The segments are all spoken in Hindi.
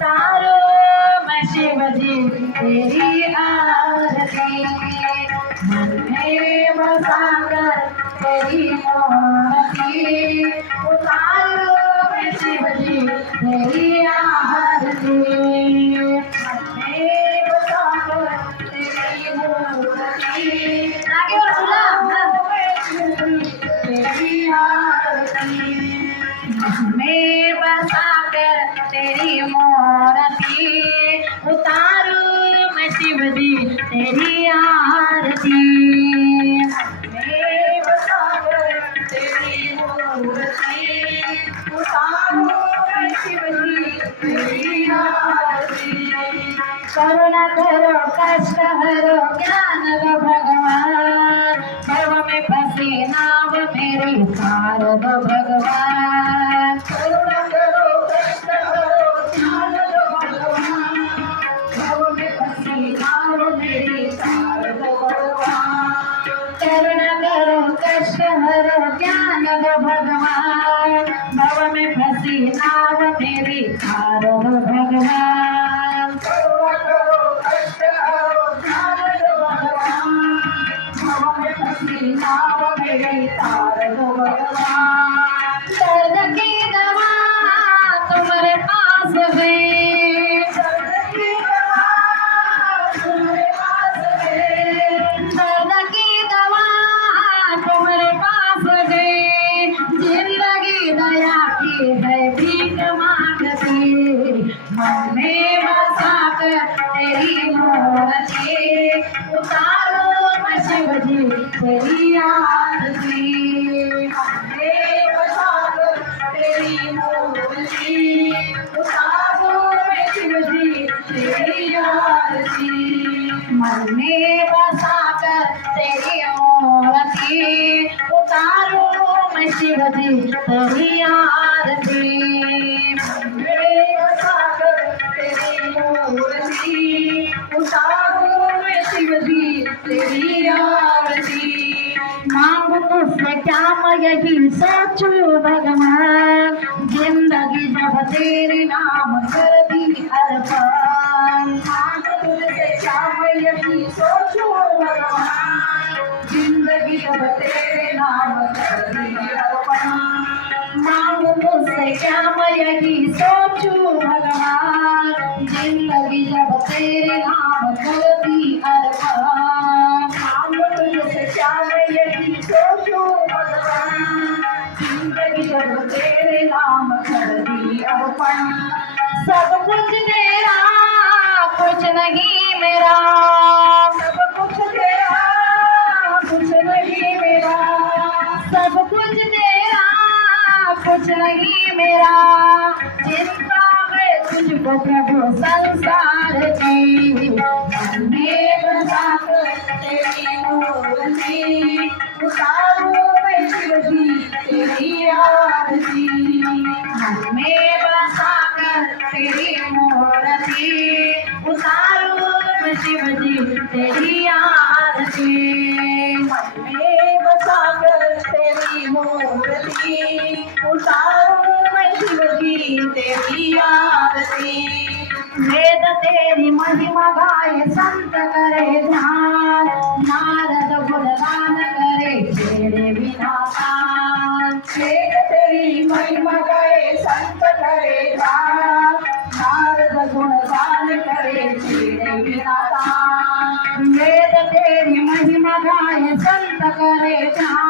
उतारो मैं शिव जी तेरी उतारू मैं शिव जी तेरी आरती। में बसाकर तेरी मूर्ति। उतारू मैं शिव जी तेरी आरती। करुणा करो, कष्ट हरो ज्ञान दो भगवान। भव में फंसी नाव मेरी तार दो भगवान। हरो ज्ञान दो भगवान। भव में फंसी नाव मेरी करुणा करो भगवान। भगवान दर्द की दवा तुम्हारे पास है मन में बसाकर तेरी मूर्ति उतारो मैं शिव जी तेरी आरती मन में आरती मन तेरी मूर्ति उतारो मैं शिव जी तेरी आरती जी तेरी आरती। मांग मुझसे क्या मैं यही सोचूं भगवान। ज़िंदगी जब तेरे नाम कर दी अर्पण मांग क्या मैं यही सोचूं भगवान। ज़िंदगी जब तेरे नाम कर दी अर्पण मांग यही सोचूं जब तेरे नाम कर दी अर्पण सब कुछ तेरा कुछ नहीं मेरा सब कुछ तेरा कुछ नहीं मेरा सब कुछ तेरा कुछ नहीं मेरा चिंता है तुझको प्रभु संसार की मन में बसाकर तेरी मूर्ति उतारो तेरी आरती। वेद तेरी महिमा गाए संत करे ध्यान। नारद गुणगान करे तेरे बिना वेद तेरी महिमा गाए संत करे ध्यान। नारद गुणगान करे तेरे बिना वेद तेरी महिमा गाए संत करे ध्यान।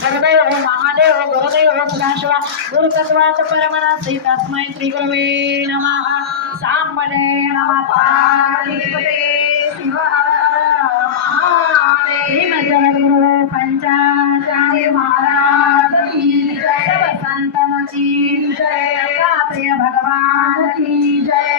गुरुदेवो महादेवो गुरुदेवो सदाशिव गुरुतत्वात् परमनसि तस्मै श्रीगुरवे नमः साम्बने नमः पार्वतीपते शिव श्रीमद्गुरु पंचाचार्य महाराज की जय संतन की जय दत्तात्रेय भगवान की जय